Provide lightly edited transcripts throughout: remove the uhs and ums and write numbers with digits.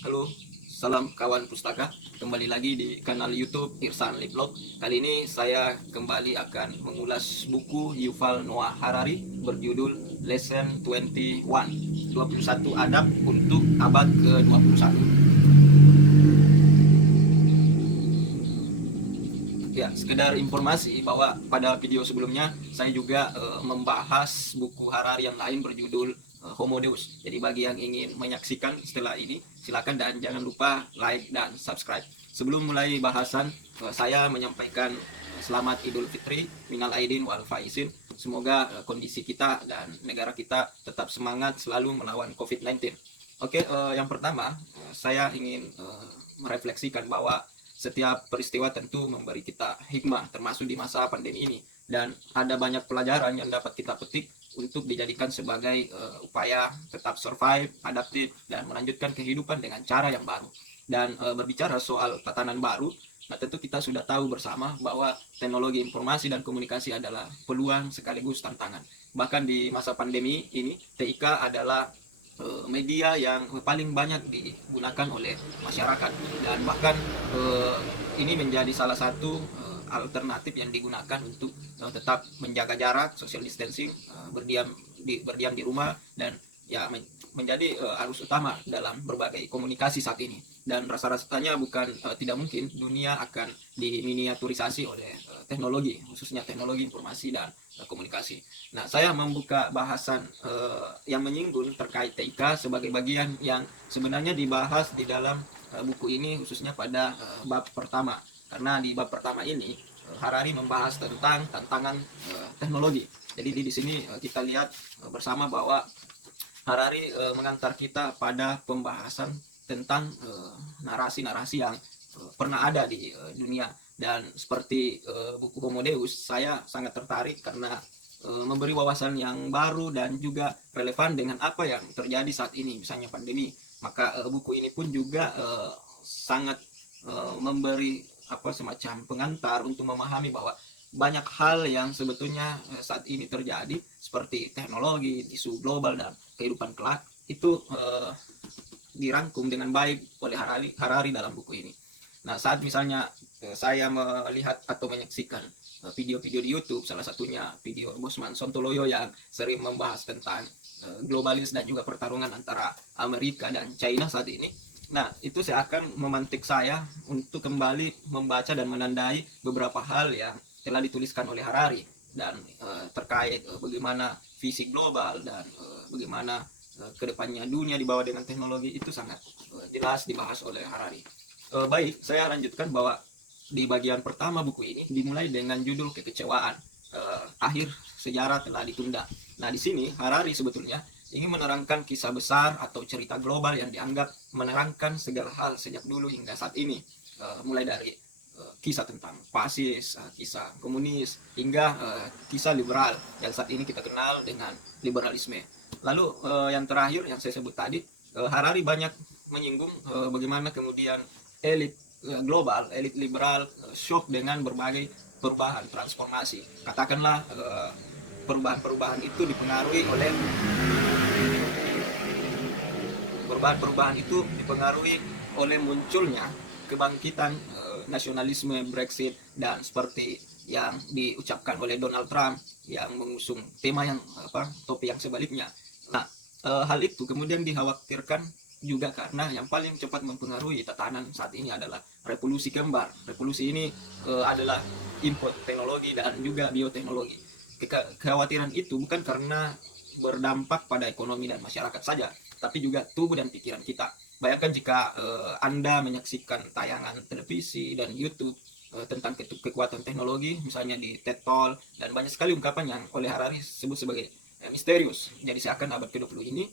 Halo, salam kawan pustaka. Kembali lagi di kanal YouTube Irsan Liblog. Kali ini saya kembali akan mengulas buku Yuval Noah Harari berjudul Lesson 21, 21 Adab untuk Abad ke-21. Ya, sekedar informasi bahwa pada video sebelumnya saya juga membahas buku Harari yang lain berjudul Homo Deus. Jadi bagi yang ingin menyaksikan setelah ini, silakan dan jangan lupa like dan subscribe. Sebelum mulai bahasan, saya menyampaikan selamat Idul Fitri, minal aidin wal faizin. Semoga kondisi kita dan negara kita tetap semangat selalu melawan COVID-19. Oke, yang pertama saya ingin merefleksikan bahwa setiap peristiwa tentu memberi kita hikmah, termasuk di masa pandemi ini. Dan ada banyak pelajaran yang dapat kita petik untuk dijadikan sebagai upaya tetap survive, adaptif, dan melanjutkan kehidupan dengan cara yang baru. Dan berbicara soal tatanan baru, nah tentu kita sudah tahu bersama bahwa teknologi informasi dan komunikasi adalah peluang sekaligus tantangan. Bahkan di masa pandemi ini, TIK adalah media yang paling banyak digunakan oleh masyarakat, dan bahkan eh, ini menjadi salah satu alternatif yang digunakan untuk tetap menjaga jarak, social distancing, berdiam di rumah, dan ya menjadi arus utama dalam berbagai komunikasi saat ini. Dan rasa-rasanya bukan tidak mungkin dunia akan diminiaturisasi oleh teknologi, khususnya teknologi informasi dan komunikasi. Nah, saya membuka bahasan yang menyinggung terkait TIK sebagai bagian yang sebenarnya dibahas di dalam buku ini, khususnya pada bab pertama. Karena di bab pertama ini Harari membahas tentang tantangan teknologi. Jadi di sini kita lihat bersama bahwa Harari mengantar kita pada pembahasan tentang narasi-narasi yang pernah ada di dunia. Dan seperti buku Homo Deus, saya sangat tertarik karena memberi wawasan yang baru dan juga relevan dengan apa yang terjadi saat ini, misalnya pandemi. Maka buku ini pun juga sangat memberi apa semacam pengantar untuk memahami bahwa banyak hal yang sebetulnya saat ini terjadi, seperti teknologi, isu global, dan kehidupan kelak, itu dirangkum dengan baik oleh Harari dalam buku ini. Nah, saat misalnya saya melihat atau menyaksikan video-video di YouTube, salah satunya video Bosman Sontoloyo yang sering membahas tentang globalis dan juga pertarungan antara Amerika dan China saat ini. Nah, itu saya akan memantik saya untuk kembali membaca dan menandai beberapa hal yang telah dituliskan oleh Harari, dan terkait bagaimana visi global dan bagaimana kedepannya dunia dibawa dengan teknologi, itu sangat jelas dibahas oleh Harari. Baik, saya lanjutkan bahwa di bagian pertama buku ini dimulai dengan judul kekecewaan. Akhir sejarah telah ditunda. Nah, di sini Harari sebetulnya ingin menerangkan kisah besar atau cerita global yang dianggap menerangkan segala hal sejak dulu hingga saat ini. Mulai dari kisah tentang fasis, kisah komunis, hingga kisah liberal yang saat ini kita kenal dengan liberalisme. Lalu yang terakhir yang saya sebut tadi, Harari banyak menyinggung bagaimana kemudian elit global, elit liberal shock dengan berbagai perubahan transformasi. Katakanlah perubahan-perubahan itu dipengaruhi oleh perubahan-perubahan itu dipengaruhi oleh munculnya kebangkitan nasionalisme, Brexit, dan seperti yang diucapkan oleh Donald Trump yang mengusung tema yang topik yang sebaliknya. Nah, hal itu kemudian dikhawatirkan juga karena yang paling cepat mempengaruhi tatanan saat ini adalah revolusi kembar. Revolusi ini adalah import teknologi dan juga bioteknologi. Kekhawatiran itu bukan karena berdampak pada ekonomi dan masyarakat saja, tapi juga tubuh dan pikiran kita. Bayangkan jika Anda menyaksikan tayangan televisi dan YouTube tentang kekuatan teknologi, misalnya di TED Talk, dan banyak sekali ungkapan yang oleh Harari sebut sebagai misterius. Jadi seakan abad ke-20 ini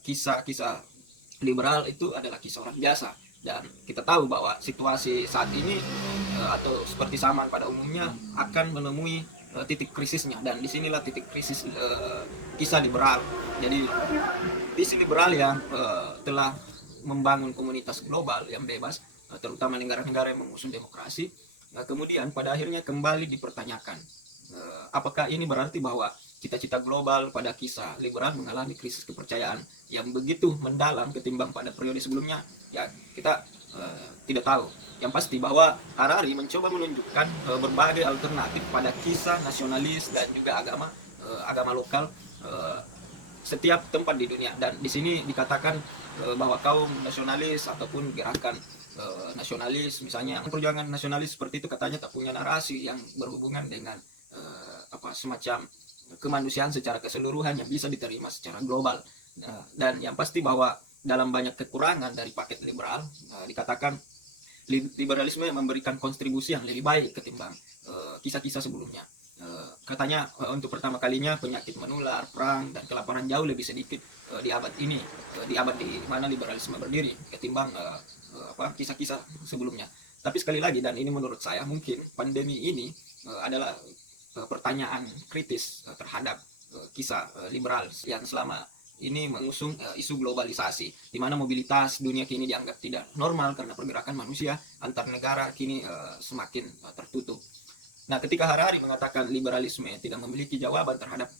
kisah-kisah liberal itu adalah kisah orang biasa, dan kita tahu bahwa situasi saat ini atau seperti zaman pada umumnya akan menemui titik krisisnya, dan disinilah titik krisis kisah liberal. Jadi visi liberal yang telah membangun komunitas global yang bebas, terutama negara-negara yang mengusung demokrasi, kemudian pada akhirnya kembali dipertanyakan. Apakah ini berarti bahwa cita-cita global pada kisah liberal mengalami krisis kepercayaan yang begitu mendalam ketimbang pada periode sebelumnya, ya kita tidak tahu. Yang pasti bahwa Harari mencoba menunjukkan berbagai alternatif pada kisah nasionalis dan juga agama lokal setiap tempat di dunia. Dan di sini dikatakan bahwa kaum nasionalis ataupun gerakan nasionalis, misalnya perjuangan nasionalis seperti itu, katanya tak punya narasi yang berhubungan dengan semacam kemanusiaan secara keseluruhan yang bisa diterima secara global. Dan yang pasti bahwa dalam banyak kekurangan dari paket liberal, dikatakan liberalisme memberikan kontribusi yang lebih baik ketimbang kisah-kisah sebelumnya. Katanya untuk pertama kalinya penyakit menular, perang, dan kelaparan jauh lebih sedikit di abad ini, di abad di mana liberalisme berdiri ketimbang kisah-kisah sebelumnya. Tapi sekali lagi, dan ini menurut saya mungkin pandemi ini adalah pertanyaan kritis terhadap kisah liberal yang selama ini mengusung isu globalisasi, di mana mobilitas dunia kini dianggap tidak normal karena pergerakan manusia antar negara kini semakin tertutup. Nah, ketika Harari mengatakan liberalisme tidak memiliki jawaban terhadap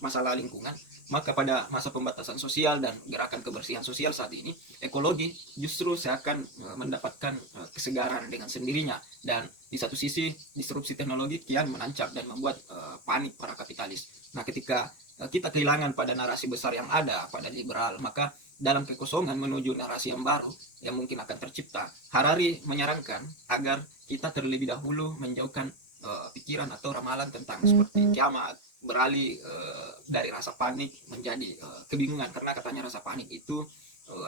masalah lingkungan, maka pada masa pembatasan sosial dan gerakan kebersihan sosial saat ini, ekologi justru seakan mendapatkan kesegaran dengan sendirinya. Dan di satu sisi, disrupsi teknologi kian menancap dan membuat panik para kapitalis. Nah, ketika kita kehilangan pada narasi besar yang ada pada liberal, maka dalam kekosongan menuju narasi yang baru yang mungkin akan tercipta, Harari menyarankan agar kita terlebih dahulu menjauhkan pikiran atau ramalan tentang seperti kiamat, beralih dari rasa panik menjadi kebingungan, karena katanya rasa panik itu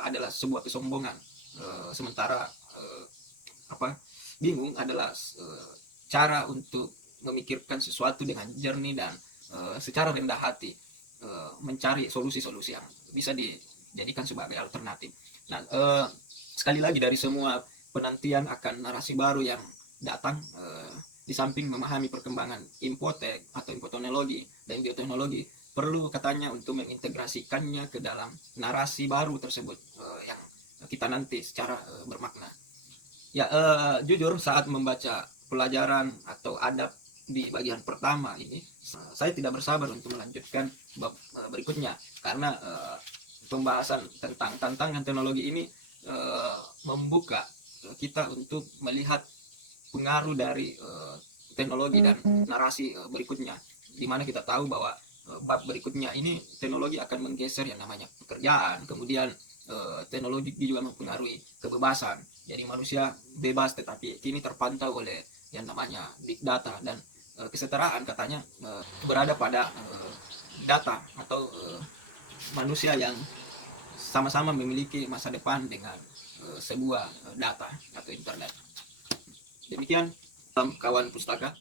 adalah sebuah kesombongan, sementara bingung adalah cara untuk memikirkan sesuatu dengan jernih dan secara rendah hati, mencari solusi-solusi yang bisa dijadikan sebagai alternatif. Nah, sekali lagi, dari semua penantian akan narasi baru yang datang, di samping memahami perkembangan infotek atau infoteknologi dan bioteknologi, perlu katanya untuk mengintegrasikannya ke dalam narasi baru tersebut yang kita nanti secara bermakna. Ya, jujur saat membaca pelajaran atau adab di bagian pertama ini, saya tidak bersabar untuk melanjutkan bab berikutnya, karena pembahasan tentang tantangan teknologi ini membuka kita untuk melihat pengaruh dari teknologi dan narasi berikutnya, di mana kita tahu bahwa bab berikutnya ini teknologi akan menggeser yang namanya pekerjaan, kemudian teknologi juga mempengaruhi kebebasan. Jadi manusia bebas tetapi kini terpantau oleh yang namanya big data, dan kesetaraan katanya berada pada data atau manusia yang sama-sama memiliki masa depan dengan sebuah data atau internet. Demikian kawan pustaka.